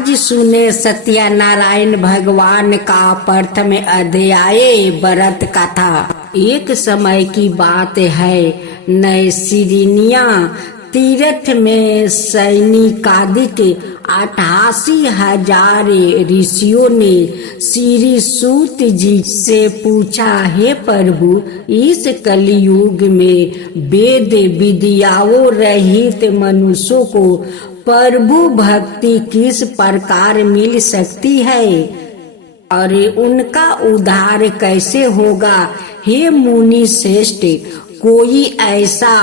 आज सुने सत्यनारायण भगवान का प्रथम अध्याय व्रत कथा। एक समय की बात है, नैसिरिनिया तीर्थ में सैनिकादिक 88,000 ऋषियों ने श्री सूत जी से पूछा, हे प्रभु, इस कलयुग में वेद विद्याओं रहित मनुष्यों को प्रभु भक्ति किस प्रकार मिल सकती है और उनका उद्धार कैसे होगा। हे मुनि श्रेष्ठ, कोई ऐसा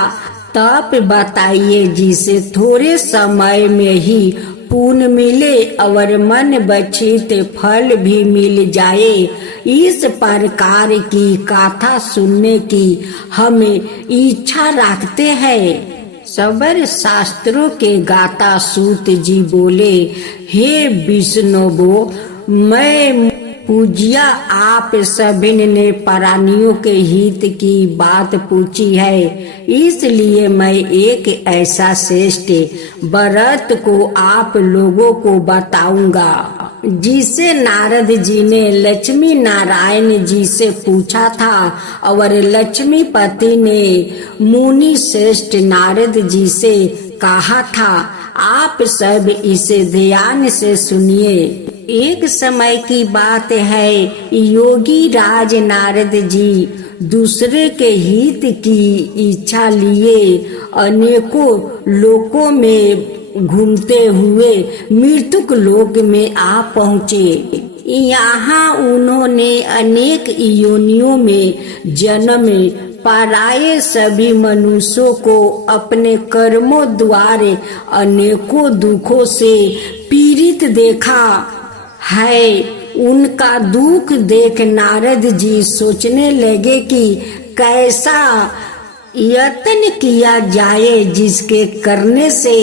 तप बताइए जिसे थोड़े समय में ही पुण्य मिले और मन बचित फल भी मिल जाए। इस प्रकार की कथा सुनने की हमें इच्छा रखते हैं। सबर शास्त्रों के गाता सूत जी बोले, हे विष्णुवो, मैं पूज्या आप सभी ने प्राणियों के हित की बात पूछी है, इसलिए मैं एक ऐसा श्रेष्ठ व्रत को आप लोगों को बताऊंगा जिसे नारद जी ने लक्ष्मी नारायण जी से पूछा था और लक्ष्मीपति ने मुनि श्रेष्ठ नारद जी से कहा था। आप सब इसे ध्यान से सुनिए। एक समय की बात है, योगी राज नारद जी दूसरे के हित की इच्छा लिए अनेकों लोकों में घूमते हुए मृत्युक लोक में आ पहुँचे। यहाँ उन्होंने अनेक योनियों में जन्म पाए। सभी मनुष्यों को अपने कर्मों द्वारा अनेकों दुखों से पीड़ित देखा है। उनका दुख देख नारद जी सोचने लगे कि कैसा यत्न किया जाए जिसके करने से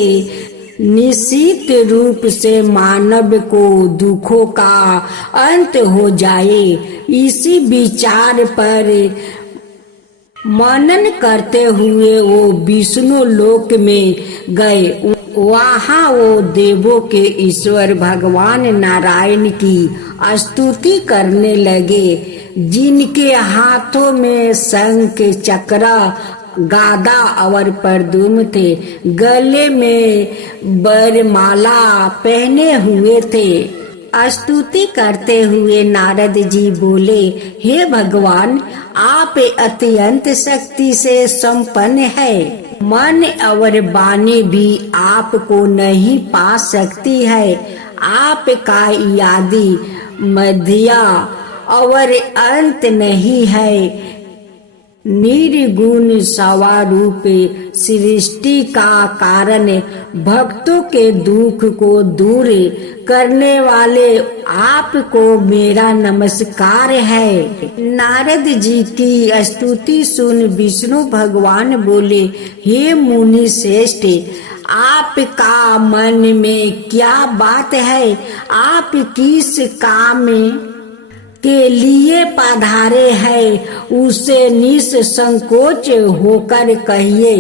निश्चित रूप से मानव को दुखों का अंत हो जाए। इसी विचार पर मनन करते हुए वो विष्णु लोक में गए। वहाँ वो देवों के ईश्वर भगवान नारायण की स्तुति करने लगे, जिनके हाथों में शंख चक्र गादा और परदुम थे, गले में बरमाला पहने हुए थे। स्तुति करते हुए नारद जी बोले, हे भगवान, आप अत्यंत शक्ति से संपन्न है। मन और वाणी भी आपको नहीं पा सकती है। आपका आदि मध्य और अंत नहीं है। निर्गुण स्वरूप सृष्टि का कारण, भक्तों के दुख को दूर करने वाले आपको मेरा नमस्कार है। नारद जी की स्तुति सुन विष्णु भगवान बोले, हे मुनि श्रेष्ठ, आपका मन में क्या बात है? आप किस काम के लिए पधारे हैं, उसे निसंकोच होकर कहिए।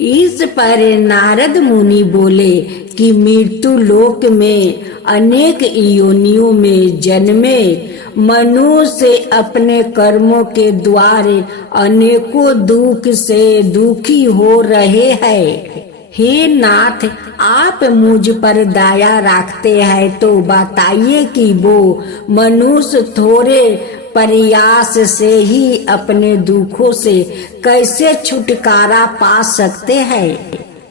इस पर नारद मुनि बोले कि मृत्यु लोक में अनेक योनियों में जन्मे मनुष्य अपने कर्मों के द्वारा अनेकों दुख से दुखी हो रहे हैं। हे नाथ, आप मुझ पर दया रखते हैं तो बताइए कि वो मनुष्य थोड़े प्रयास से ही अपने दुखों से कैसे छुटकारा पा सकते हैं।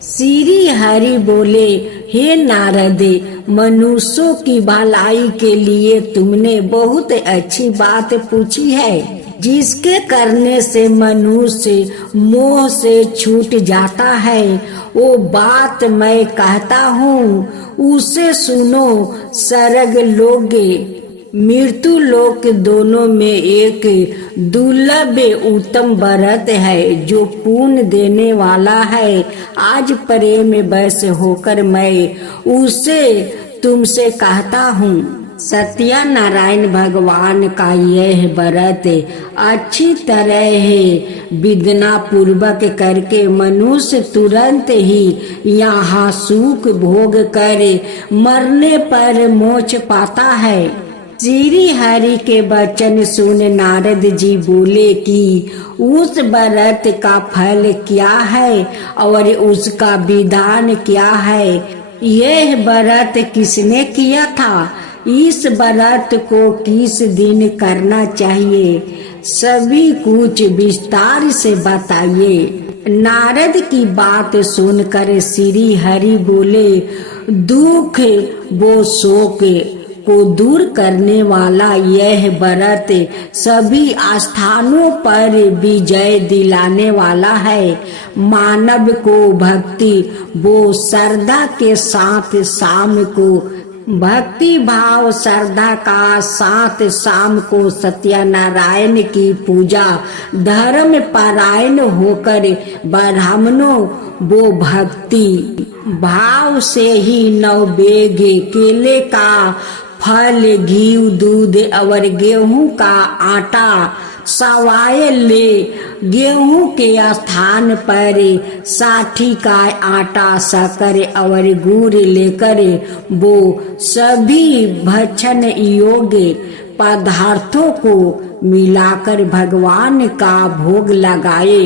श्री हरि बोले, हे नारद, मनुष्यों की भलाई के लिए तुमने बहुत अच्छी बात पूछी है। जिसके करने से मनुष्य मोह से छूट जाता है, वो बात मैं कहता हूँ, उसे सुनो। स्वर्ग लोक मृत्यु लोक दोनों में एक दुर्लभ उत्तम व्रत है जो पुण्य देने वाला है। आज प्रेम बस होकर मैं उसे तुमसे कहता हूँ। सत्यनारायण भगवान का यह व्रत अच्छी तरह है विदना पूर्वक करके मनुष्य तुरंत ही यहाँ सुख भोग कर मरने पर मोक्ष पाता है। श्री हरि के वचन सुन नारद जी बोले कि उस व्रत का फल क्या है और उसका विधान क्या है, यह व्रत किसने किया था, इस व्रत को किस दिन करना चाहिए, सभी कुछ विस्तार से बताइए। नारद की बात सुनकर श्री हरि बोले, दुख वो शोक को दूर करने वाला यह व्रत सभी स्थानों पर विजय दिलाने वाला है। मानव को भक्ति वो श्रद्धा के साथ शाम को भक्ति भाव श्रद्धा का साथ शाम को सत्यनारायण की पूजा धर्म परायण होकर ब्राह्मणों वो भक्ति भाव से ही नवबेघ केले का फल घी दूध और गेहूं का आटा सवाए ले, गेहूं के स्थान पर साठी का आटा शक्कर और गुड़ लेकर वो सभी भक्षण योग्य पदार्थों को मिलाकर भगवान का भोग लगाए।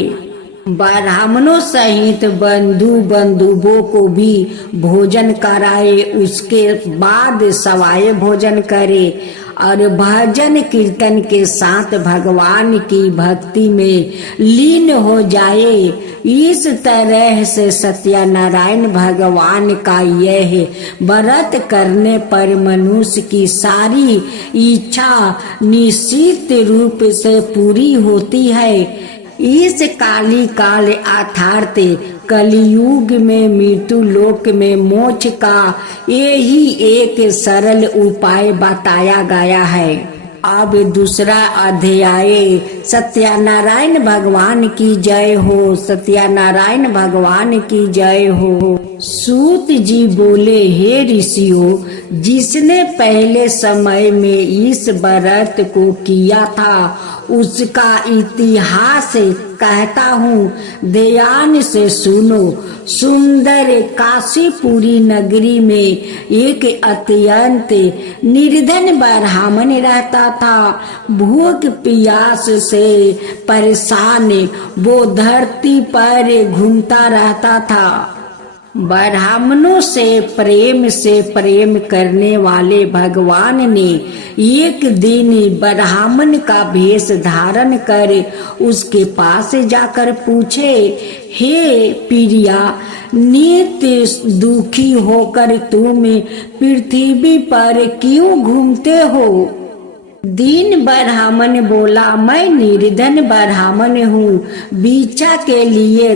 ब्राह्मणों सहित बंधु बंधुओं को भी भोजन कराए, उसके बाद सवाए भोजन करे और भजन कीर्तन के साथ भगवान की भक्ति में लीन हो जाए। इस तरह से सत्यनारायण भगवान का यह व्रत करने पर मनुष्य की सारी इच्छा निश्चित रूप से पूरी होती है। इस काली काल अर्थात कलियुग में मृत्यु लोक में मोक्ष का यही एक सरल उपाय बताया गया है। अब दूसरा अध्याय। सत्यनारायण भगवान की जय हो, सत्यनारायण भगवान की जय हो। सूत जी बोले, हे ऋषियों, जिसने पहले समय में इस व्रत को किया था उसका इतिहास कहता हूँ, ध्यान से सुनो। सुंदर काशीपुरी नगरी में एक अत्यंत निर्धन ब्राह्मण रहता था। भूख प्यास से परेशान वो धरती पर घूमता रहता था। ब्राह्मणों से प्रेम करने वाले भगवान ने एक दिन ब्राह्मण का भेष धारण कर उसके पास जाकर पूछे, हे प्रिया, नित्य दुखी होकर तुम पृथ्वी पर क्यों घूमते हो? दीन ब्राह्मण बोला, मैं निर्धन ब्राह्मण हूँ, भिक्षा के लिए